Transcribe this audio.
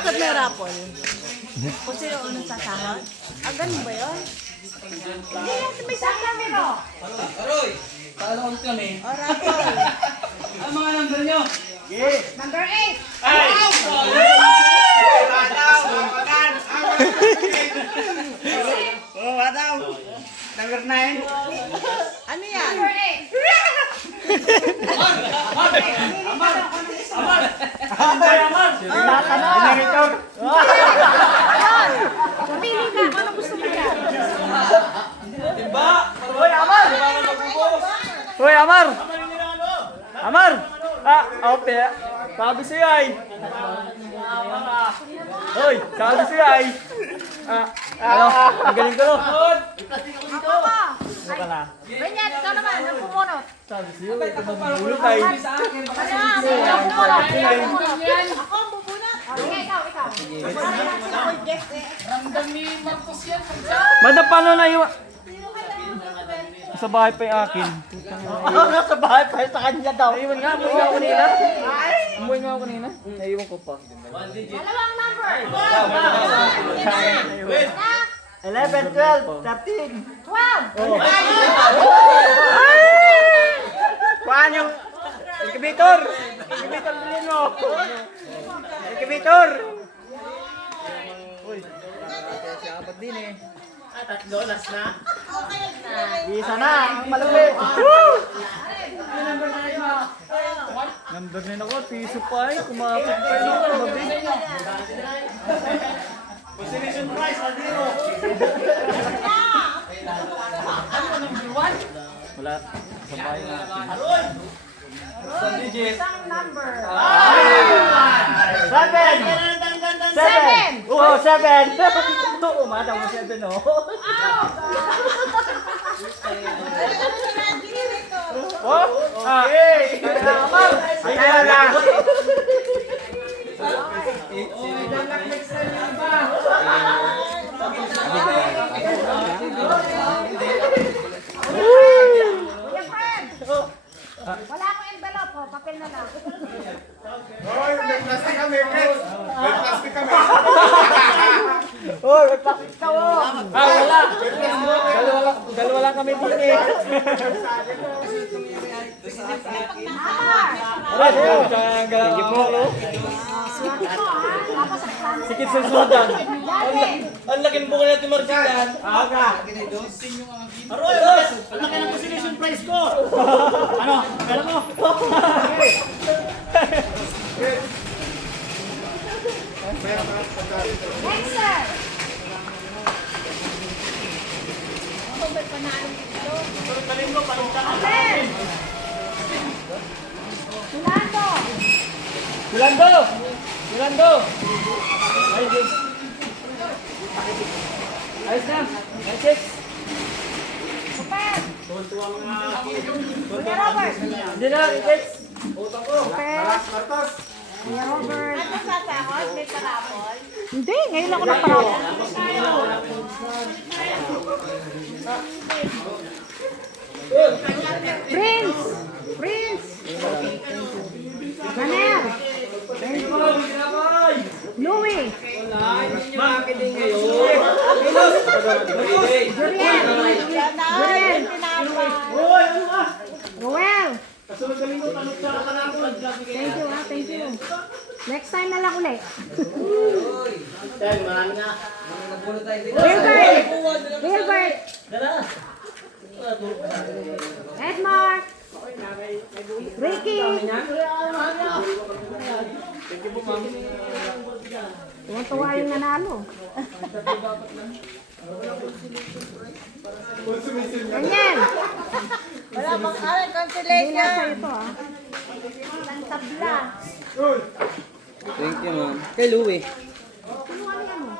Bakit may rapol? Kung sino unang sasahod? Ah, ganun ba yun? Hindi yan, may sasahod. Aroy! Paano ulit kami? O, rapol. Ang mga number nyo? Number 8. Ay! Oh, wadaw. Number 9. Ano yan? Amar! Amar! Generator. Pumili ka. Ano gusto mo yan? Timba! Hoy, Amar! Hoy, Amar. Amar. Ah, ope. Sabi siya ay. Hoy, sabi siya ay. Ano? Ang galing ko no. Ako ba? Ay, Ganyan, ikaw naman. Ang pumunot. Sabi siya, ito magbulot ay. Ako ang bubunot. Sige, ikaw. Madam, paano na yung... Sa bahay pa yung akin. Sa bahay pa sa kanya daw. Naiwan nga, amoy nga ako kanina. Amoy nga ako kanina. Naiwan ko pa. Dalawang number. 11, 12, 13. 12. Kuhaan yung incubator. Incubator bilhin mo. Incubator. Uy, siya apat din eh. Tatlo, last na. Isa na, ang malupit. Number 9 ako, piso pa eh. Kumapit pa yun. Kumapit. Consolation prize, Aldino. Wala. Sa bahay na. Aroy! Isang digit. Isang number. 7! 7! Oo, 7! Ito, umata mo 7 oh. Oh? Okay! Ayan na! Kuya Fred. Wala akong envelope. Papel na lang. Hoy, may plastic kami, Fred. May plastic kami. Oh, may pakit ka oh! Wala! Dalawa lang kami din eh. Aray, thank you po. Swerte ko, ha? Tapos ang plan. Sikit sa sudan. Dati. Ang laking buka natin, Marcian. Aga! Aroy! Aroy! Ang laki ng consolation prize ko! Ano? Kala mo? Next, sir. Galing ko, panungta ka. Amen. Tulando. Yolando! Yolando! Ayos na! Ayos six! Super. Tuwan-tuwa mga... Kuya Robert. Hindi na, six! Super. Kuya Robert. Ano sasahod? May parapol? Hindi, ngayon ako nagparapol. Prince! Prince! Manel! Louie! Juriel! Juriel! Roel! Thank you, ha? Thank you. Next time na lang ulit. Wilbert! Wilbert! Edmar! Ricky! Tuwa-tuwa yung nanalo. Ganyan! Wala bang cancellation? Hindi lang sa'yo to, ha? Isang tabla. Thank you, ma'am. Kay Louie. Ano yan mo?